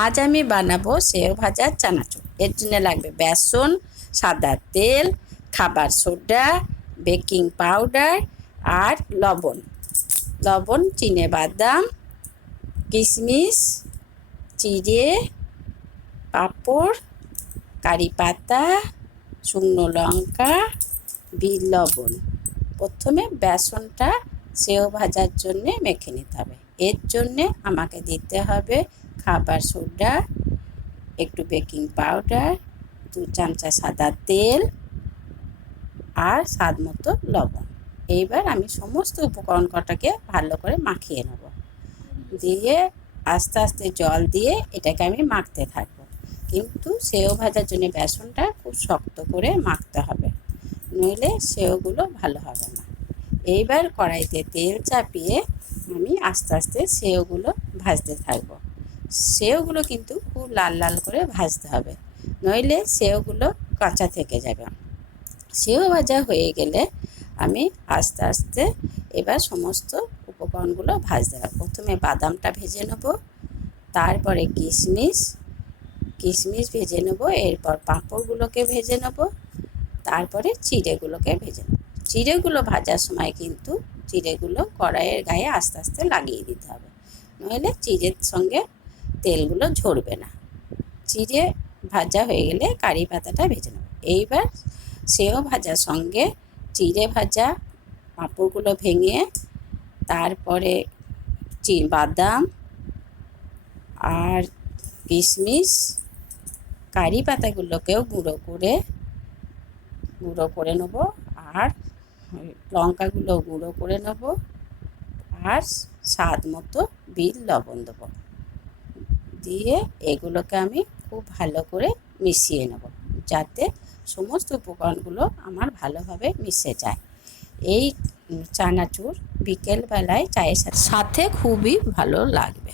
আজ আমি বানাবো সেও ভাজা চানাচুর। এর জন্য লাগবে বেসন, সাদা তেল, খাবার সোডা, বেকিং পাউডার আর লবণ। লবণ, চিনে বাদাম, কিশমিশ, চিড়ে, পাঁপড়, কারি পাতা, শুকনো লঙ্কা, বিট লবণ। প্রথমে বেসনটা সেও ভাজার জন্যে মেখে নিতে হবে। এর জন্যে আমাকে দিতে হবে খাবার সোডা, একটু বেকিং পাউডার, দু চামচা সাদা তেল আর স্বাদ মতো লবণ। এইবার আমি সমস্ত উপকরণ কটাকে ভালো করে মাখিয়ে নেব। দিয়ে আস্তে আস্তে জল দিয়ে এটাকে আমি মাখতে থাকব। কিন্তু সেও ভাজার জন্য বেসনটা খুব শক্ত করে মাখতে হবে। নইলে সেওগুলো ভালো হবে না। এইবার কড়াইতে তেল চাপিয়ে আমি আস্তে আস্তে সেওগুলো ভাজতে থাকব। সেওগুলো কিন্তু খুব লাল লাল করে ভাজতে হবে, নইলে সেওগুলো কাঁচা থেকে যাবে। সেও ভাজা হয়ে গেলে আমি আস্তে আস্তে এবার সমস্ত উপকরণগুলো ভাজতে হবে প্রথমে বাদামটা ভেজে নেব, তারপরে কিশমিশ কিশমিশ ভেজে নেব, এরপর পাঁপড়গুলোকে ভেজে নেব, তারপরে চিড়েগুলোকে ভেজে নেব। চিড়েগুলো ভাজার সময় কিন্তু চিড়েগুলো কড়াইয়ের গায়ে আস্তে আস্তে লাগিয়ে দিতে হবে। নইলে চিড়ের সঙ্গে তেলগুলো ঝরবে না। চিড়ে ভাজা হয়ে গেলে কারি পাতাটা ভেজে নেব। এইবার সেও ভাজার সঙ্গে চিড়ে ভাজা, পাঁপড়গুলো ভেঙে, তারপরে চি বাদাম আর কিশমিশ, কারি পাতাগুলোকেও গুঁড়ো করে গুঁড়ো করে নেব। আর লঙ্কাগুলো গুঁড়ো করে নেব আর স্বাদ মতো বিল লবণ দেবো। দিয়ে এগুলোকে আমি খুব ভালো করে মিশিয়ে নেব যাতে সমস্ত উপকরণগুলো আমার ভালোভাবে মিশে যায়। এই চানাচুর বিকেলবেলায় চায়ের সাথে সাথে খুবই ভালো লাগবে।